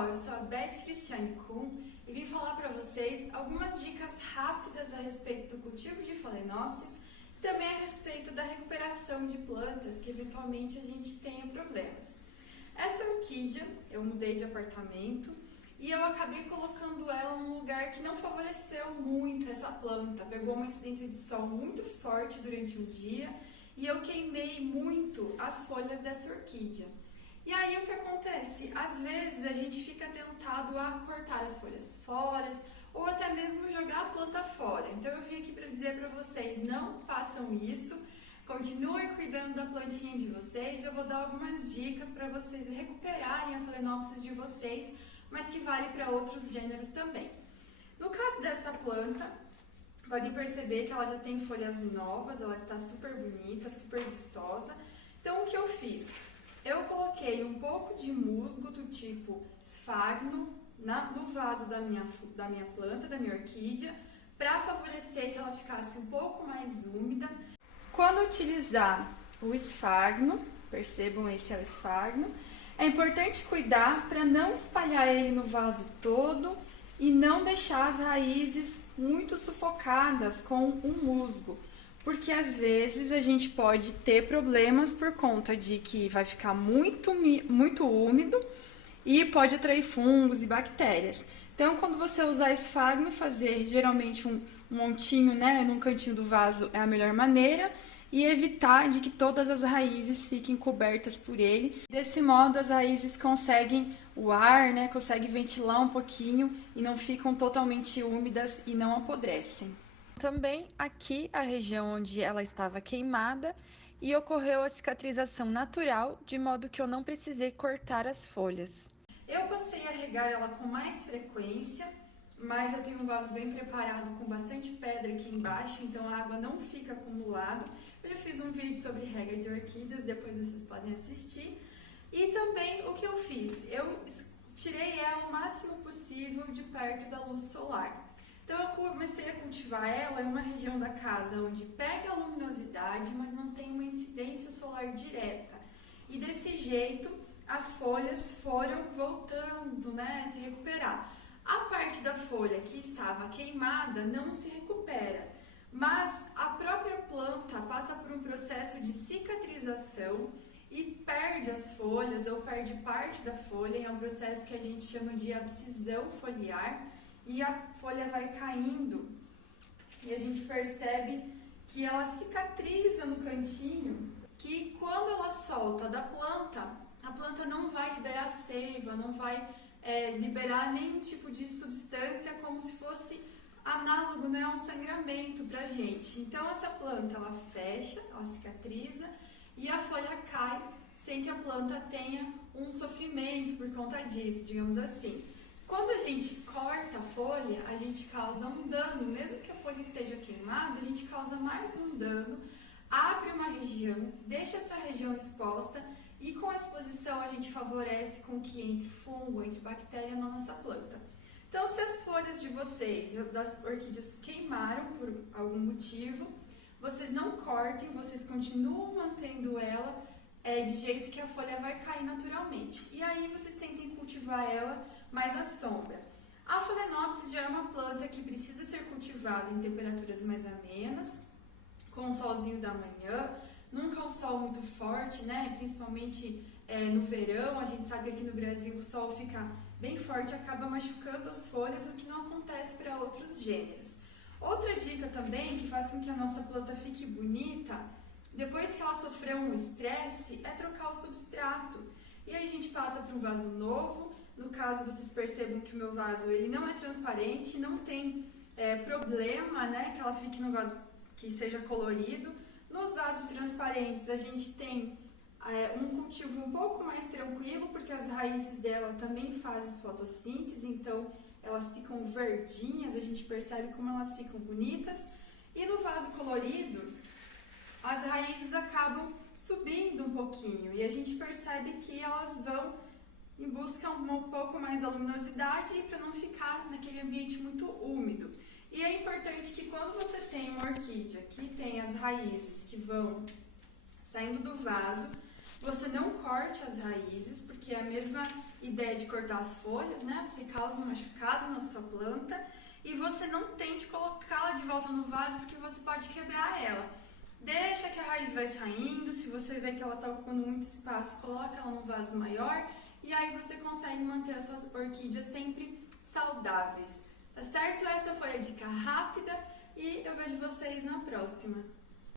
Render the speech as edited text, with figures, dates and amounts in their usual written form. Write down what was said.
pessoal, eu sou a Beth Cristiane Kuhn e vim falar para vocês algumas dicas rápidas a respeito do cultivo de Phalaenopsis e também a respeito da recuperação de plantas que eventualmente a gente tenha problemas. Essa orquídea eu mudei de apartamento e eu acabei colocando ela num lugar que não favoreceu muito essa planta. Pegou uma incidência de sol muito forte durante um dia e eu queimei muito as folhas dessa orquídea. E aí o que acontece? Às vezes a gente fica tentado a cortar as folhas fora ou até mesmo jogar a planta fora. Então eu vim aqui para dizer para vocês, não façam isso, continuem cuidando da plantinha de vocês. Eu vou dar algumas dicas para vocês recuperarem a Phalaenopsis de vocês, mas que vale para outros gêneros também. No caso dessa planta, podem perceber que ela já tem folhas novas, ela está super bonita, super vistosa. Então o que eu fiz? Eu coloquei um pouco de musgo do tipo Sphagno no vaso da minha planta, da minha orquídea, para favorecer que ela ficasse um pouco mais úmida. Quando utilizar o Sphagno, percebam, esse é o Sphagno, é importante cuidar para não espalhar ele no vaso todo e não deixar as raízes muito sufocadas com o musgo. Porque às vezes a gente pode ter problemas por conta de que vai ficar muito úmido e pode atrair fungos e bactérias. Então, quando você usar Sphagno, fazer geralmente um montinho, né, num cantinho do vaso é a melhor maneira, e evitar de que todas as raízes fiquem cobertas por ele. Desse modo, as raízes conseguem o ar, né, conseguem ventilar um pouquinho e não ficam totalmente úmidas e não apodrecem. Também aqui a região onde ela estava queimada e ocorreu a cicatrização natural, de modo que eu não precisei cortar as folhas. Eu passei a regar ela com mais frequência, mas eu tenho um vaso bem preparado com bastante pedra aqui embaixo, então a água não fica acumulada. Eu já fiz um vídeo sobre rega de orquídeas, depois vocês podem assistir. E também o que eu fiz? Eu tirei ela o máximo possível de perto da luz solar. Então eu comecei a cultivar ela em uma região da casa onde pega a luminosidade, mas não tem uma incidência solar direta. E desse jeito as folhas foram voltando, né, a se recuperar. A parte da folha que estava queimada não se recupera, mas a própria planta passa por um processo de cicatrização e perde as folhas ou perde parte da folha, é um processo que a gente chama de abscisão foliar. E a folha vai caindo e a gente percebe que ela cicatriza no cantinho, que quando ela solta da planta, a planta não vai liberar seiva, não vai liberar nenhum tipo de substância como se fosse análogo, né, a um sangramento pra gente. Então essa planta ela fecha, ela cicatriza e a folha cai sem que a planta tenha um sofrimento por conta disso, digamos assim. Quando a gente corta a folha, a gente causa um dano, mesmo que a folha esteja queimada, a gente causa mais um dano, abre uma região, deixa essa região exposta e com a exposição a gente favorece com que entre fungo, entre bactéria na nossa planta. Então, se as folhas de vocês, das orquídeas, queimaram por algum motivo, vocês não cortem, vocês continuam mantendo ela de jeito que a folha vai cair naturalmente. E aí vocês tentem cultivar ela mais à sombra. A Phalaenopsis já é uma planta que precisa ser cultivada em temperaturas mais amenas, com o solzinho da manhã, nunca um sol muito forte, né? Principalmente no verão. A gente sabe que aqui no Brasil o sol fica bem forte e acaba machucando as folhas, o que não acontece para outros gêneros. Outra dica também que faz com que a nossa planta fique bonita, depois que ela sofreu um estresse, é trocar o substrato. E aí a gente passa para um vaso novo. No caso, vocês percebam que o meu vaso ele não é transparente, não tem problema, né, que ela fique no vaso que seja colorido. Nos vasos transparentes a gente tem um cultivo um pouco mais tranquilo, porque as raízes dela também fazem fotossíntese, então elas ficam verdinhas, a gente percebe como elas ficam bonitas. E no vaso colorido, as raízes acabam subindo um pouquinho e a gente percebe que elas vão em busca um pouco mais da luminosidade para não ficar naquele ambiente muito úmido. E é importante que quando você tem uma orquídea que tem as raízes que vão saindo do vaso, Você não corte as raízes, porque é a mesma ideia de cortar as folhas, né? Você causa um machucado na sua planta. E você não tente colocá-la de volta no vaso, porque você pode quebrar ela. Deixa que a raiz vai saindo, se você vê que ela está ocupando muito espaço, coloca ela num vaso maior e aí você consegue manter as suas orquídeas sempre saudáveis. Tá certo? Essa foi a dica rápida e eu vejo vocês na próxima.